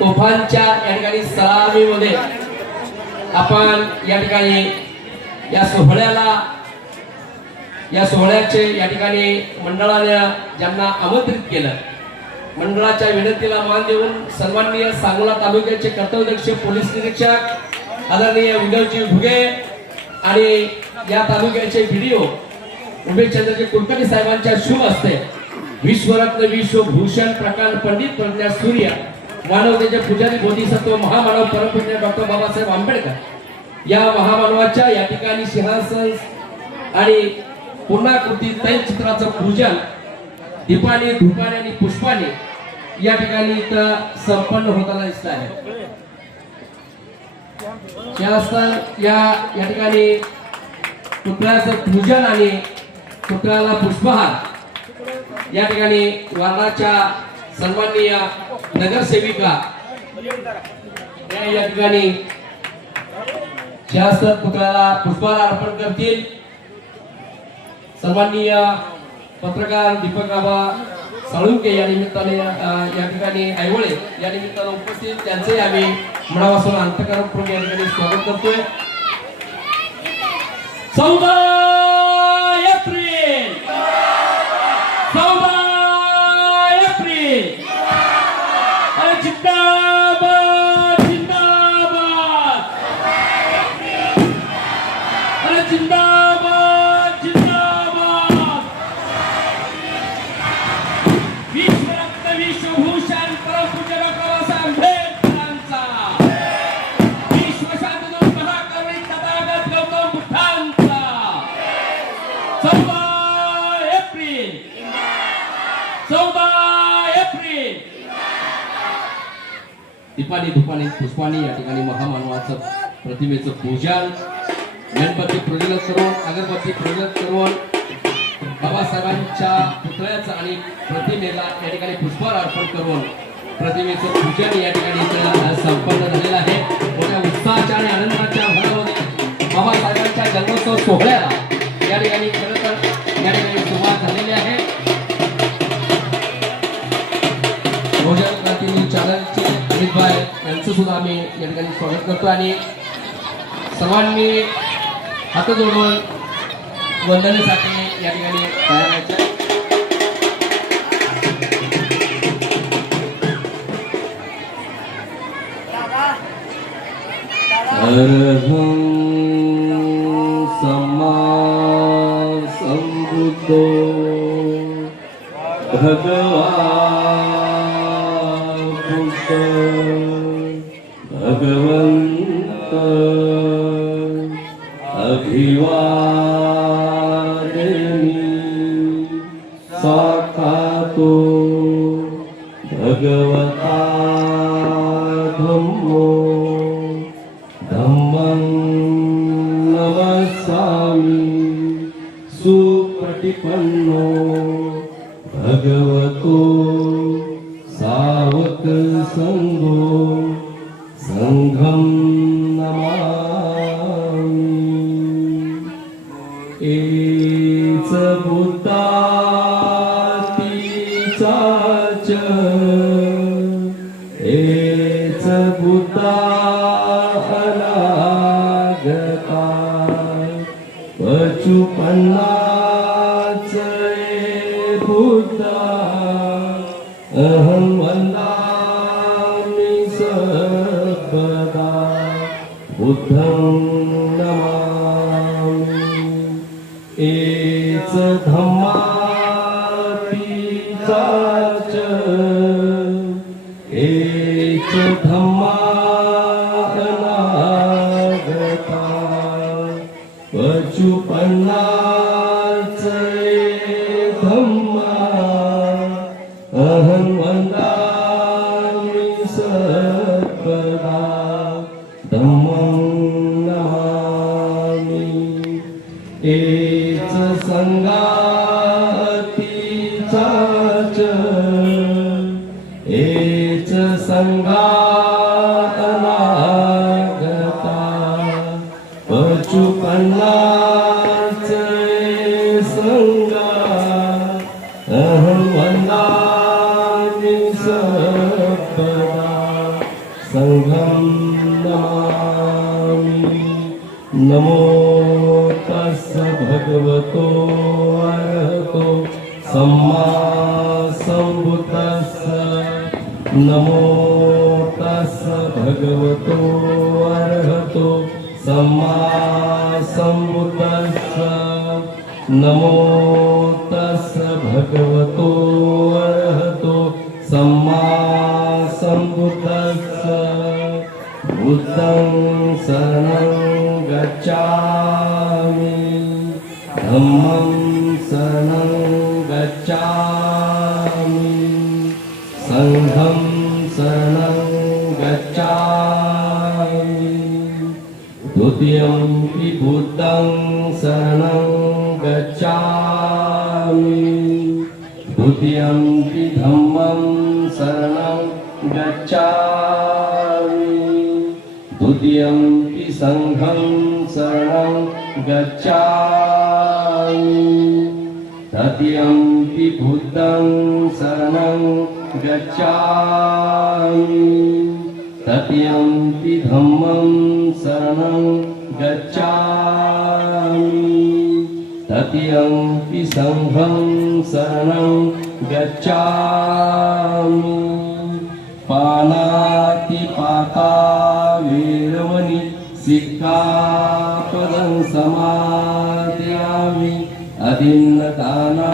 तोफांच्या या ठिकाणी सलामीमध्ये आपण या ठिकाणी या सोहळ्याचे या ठिकाणी मंडळाने ज्यांना आमंत्रित केलं, मंडळाच्या विनंतीला मान देऊन सन्माननीय सांगोला तालुक्याचे कर्तव्यदक्ष पोलीस निरीक्षक आदरणीय विनोदजी भुगे आणि या तालुक्याचे व्हिडिओ उमेशचंद्रजी कुलकर्णी साहेबांच्या शुभ हस्ते विश्वरत्न विश्वभूषण प्रकांड पंडित प्रज्ञा सूर्य मानवतेचे पुजारी बोधिसत्व महामानव परमपूज्य डॉक्टर बाबासाहेब आंबेडकर या महामानवाच्या या ठिकाणी सिंहासन आणि पूर्णाकृती तैलचित्राचं पूजन दीपाने धुपाने आणि पुष्पाने या ठिकाणी इथं संपन्न होताना दिसत आहे। या ठिकाणी पुतळ्याचं पूजन आणि पुतळ्याला पुष्पहार या ठिकाणी वारणाच्या सन्माननीय नगरसेविका या ठिकाणी शास्त्र पुतळ्याला पुष्पहार अर्पण करतील। सन्माननीय पत्रकार दीपक बाबा साळुंके या निमित्ताने या ठिकाणी ऐवळे या निमित्ताने उपस्थित, त्यांचे आम्ही मनापासून अंतःकरणपूर्वक या ठिकाणी स्वागत करतोय। 14 एप्रिल 14 एप्रिल अरे जिंदाबाद जिंदाबाद अरे जिंदाबाद जिंदाबाद विश्वरत्न विश्वभूषण परमपूज्य डॉक्टर बाबासाहेब आंबेडकरांचा विश्वशांतीदूत महाकवी तथागत गौतम बुद्धांचा 14 एप्रिल 14 एप्रिल दीपाने धुपाने पुष्पाने या ठिकाणी महामानवाचं प्रतिमेचं पूजन, मेणबत्ती प्रज्वलित करून अगरबत्ती प्रज्वलित करून बाबासाहेबांच्या पुतळ्याचं आणि प्रतिमेला या ठिकाणी पुष्पहार अर्पण करून प्रतिमेचं पूजन या ठिकाणी संपन्न झालेलं आहे। मोठ्या उत्साहाच्या आणि आनंदाच्या भरामध्ये बाबासाहेबांच्या जन्मोत्सव सोहळ्याला या ठिकाणी खरं तर या ठिकाणी सुरुवात झालेली आहे। बहुजन क्रांती चॅनलचे अमित भाई यांचं सुद्धा आम्ही या ठिकाणी स्वागत करतो आणि सर्वांनी हात जोडून वंदनेसाठी या ठिकाणी तयार व्हायचं। सम्मा संबुद्धो भगवंत अभिवादनी साक्षातो भगवता धम्मो धम्मं नमस्सामि सुप्रतिपन्नो भगवतो सावक संघो संघं नमामि। एच बुद्धा तीचाच एच बुद्धा अनागता पचुपन्नाच बुद्धा अहं वन्दामि सर्वदा बुद्धं नमामि। एच धम्मा तीचाच एच धम्मा अनागता पचुपन्नाच धम्मा अहं वन्दामि सर्वदा धम्मं नमामि। एच संगातीचाच एच संगा अनागता पचुपन्नाच संगा अहं वन्दामि सर्वदा संघं नमामि। नमो तस्स भगवतो अरहतो सम्मा संबुद्धस्स। नमो तस्स भगवतो अरहतो सम्मा संबुद्धस्स। नमो तस्स भगवतो अरहतो सम्मा संबुद्धस्स। बुद्धं शरणं गच्छामि, धम्मं शरणं गच्छामि, संघं शरणं गच्छामि। द्वितीयं हि बुद्धं शरणं गच्छामि, द्वितीयं हि धम्मं शरणं गच्छामि, द्वितीयं हि संघं शरणं गच्छामि, तृतीयं हि बुद्धं शरणं गच्छामि, तृतीयं हि धम्मं शरणं गच्छामि, तृतीयं हि संघं शरणं गच्छामि। पानातिपाता वेरमणि सिक्खापदं समादयामि। अदिन्नदाना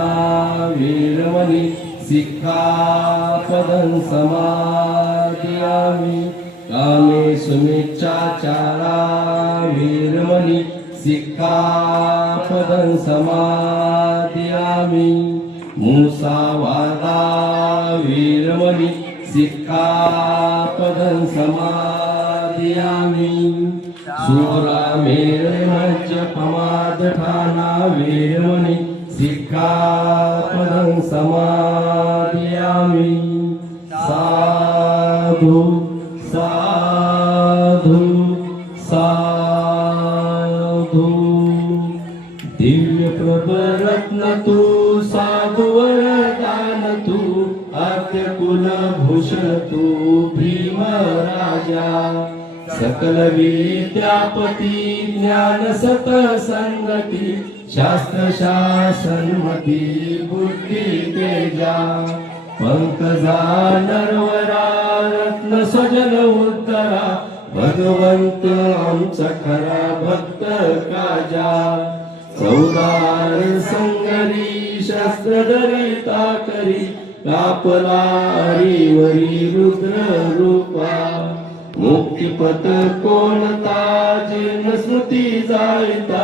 वेरमणि सिक्खापदं समादयामि। कामेषु मिच्छाचारा वेरमणि सिक्खापदं समादयामि। मुसावादा वेरमणि सिक्खापदं समादयामि। शूरामेरमज्जपमादठाना वेरमणि सिक्खापदं समादयामि। साधु साधु साधु। दिव्य प्रभरत्न तू साधु वरदान तू आद्य कुलभूषण तू भीम राजा। सकल विद्यापती ज्ञान सतसंगती शास्त्र शासनमती बुद्धी तेजा। पंकजा नरवरा रत्न सजन उद्धरा भगवंत आमचा खरा भक्त काजा। चौदार संगरी शस्त्र धरिता करी कापला हरिवरी रुद्र रूपा। मुक्तिपथ कोणता जीर्ण स्मृती जाळता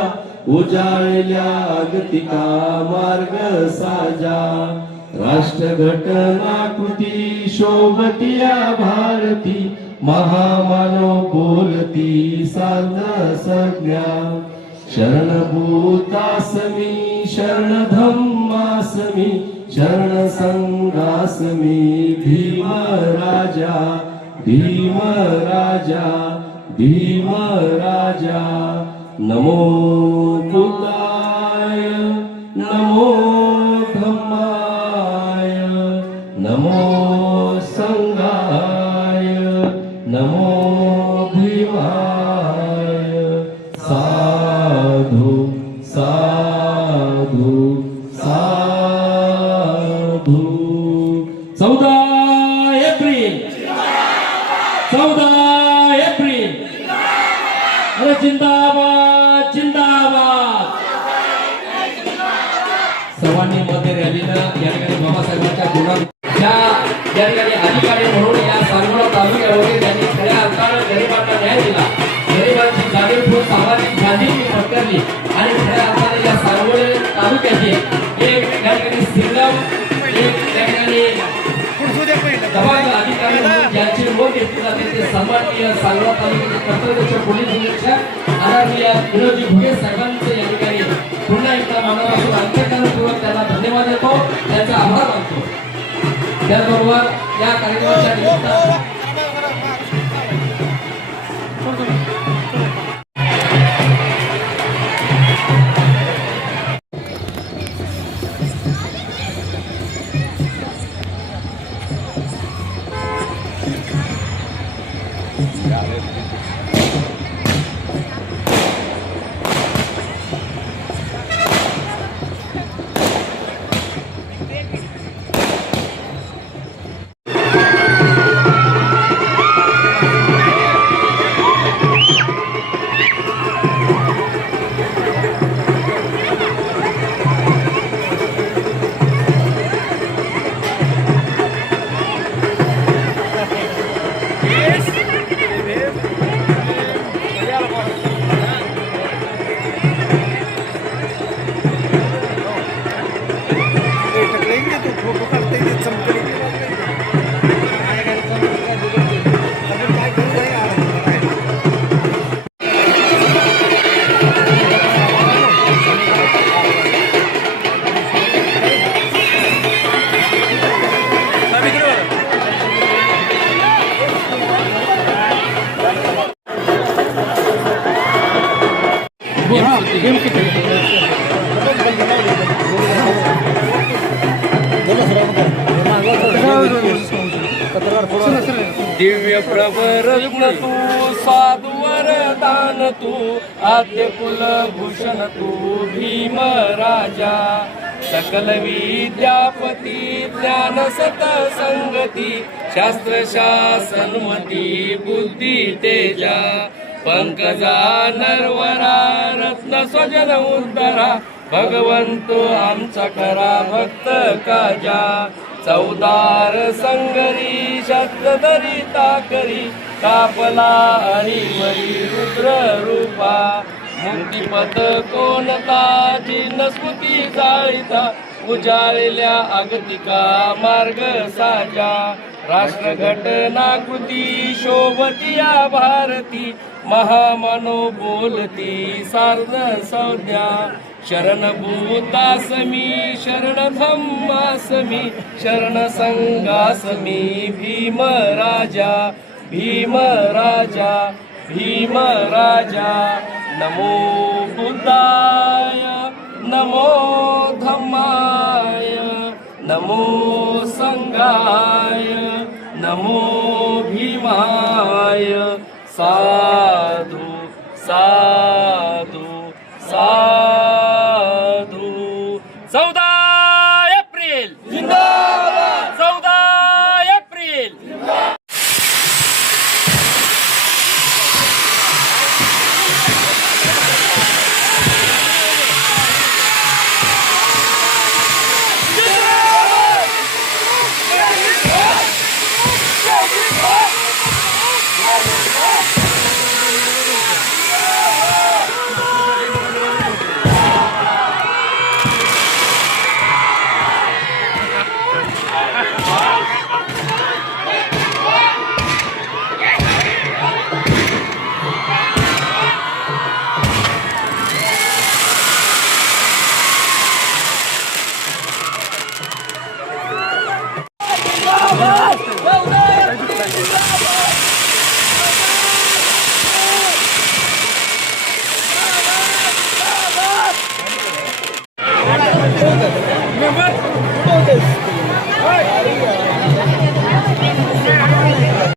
उजाळल्या अगतिका मार्ग साजा। राष्ट्र घटना कृती शोभतिया भारती महामानव बोलती साध संज्ञा। शरणभूतासमी शरण धम्मासमी शरण संघासमी भीम राजा भीम राजा भीम राजा। नमो बुद्धाय नमो धम्माय नमो संघाय नमो भीमाय। साधु साधु साधु। 14 एप्रिल 14 एप्रिल। अरे जिंदाबाद जिंदाबाद। सर्वांनी मध्ये रॅलीनं या ठिकाणी बाबासाहेबांच्या गुणांच्या या ठिकाणी अधिकारी म्हणून या सांगोला तालुक्यामध्ये त्यांनी खऱ्या अर्थानं गरिबांना न्याय दिला। गरिबांची जाणीवपूर्वक सामाजिक बांधिलकी पत्करली आणि खऱ्या अर्थाने या सांगोला तालुक्याचे एक या ठिकाणी सिंगम एक त्या ठिकाणी दबाग अधिकारी म्हणून ज्यांची नोंद घेतली जाते ते सन्माननीय सांगोला तालुक्याचे कर्तव्यदक्ष पोलीस निरीक्षक आदरणीय विनोदजी घुगे साहेबांचे या ठिकाणी पुन्हा एकदा मनापासून अंतःकरणपूर्वक त्यांना धन्यवाद देतो, त्यांचा आभार मानतो। त्याचबरोबर या कार्यक्रमाच्या निमित्तानं दिव्य प्रवर तू साधुवर दान तू आद्य कुलभूषण तू भीम राजा सकल विद्यापती ज्ञान सत संगती शास्त्र शासनमती बुद्धी तेजा पंकजा नरवरा रत्न स्वजन उद्धरा भगवंतो आमचा खरा भक्त काजा चौदार संगरी शस्त्रधरी ताकरी कापला हरिवरी रुद्र रूपा मुक्तिपथ कोणता जिन स्मृती जाळीता उजाळल्या अगतिका मार्ग साजा राष्ट्र घटना कृती शोभतिया भारती महामनो बोलती सार्ध संज्ञा शरण भूतासमी शरण धम्मासमी शरण संघासमी भीम राजा भीम राजा भीम राजा नमो बुद्धाय नमो धम्माय नमो संघाय नमो भीमाय साधु साधु साधु 14 एप्रिल जिंदाबाद 14 एप्रिल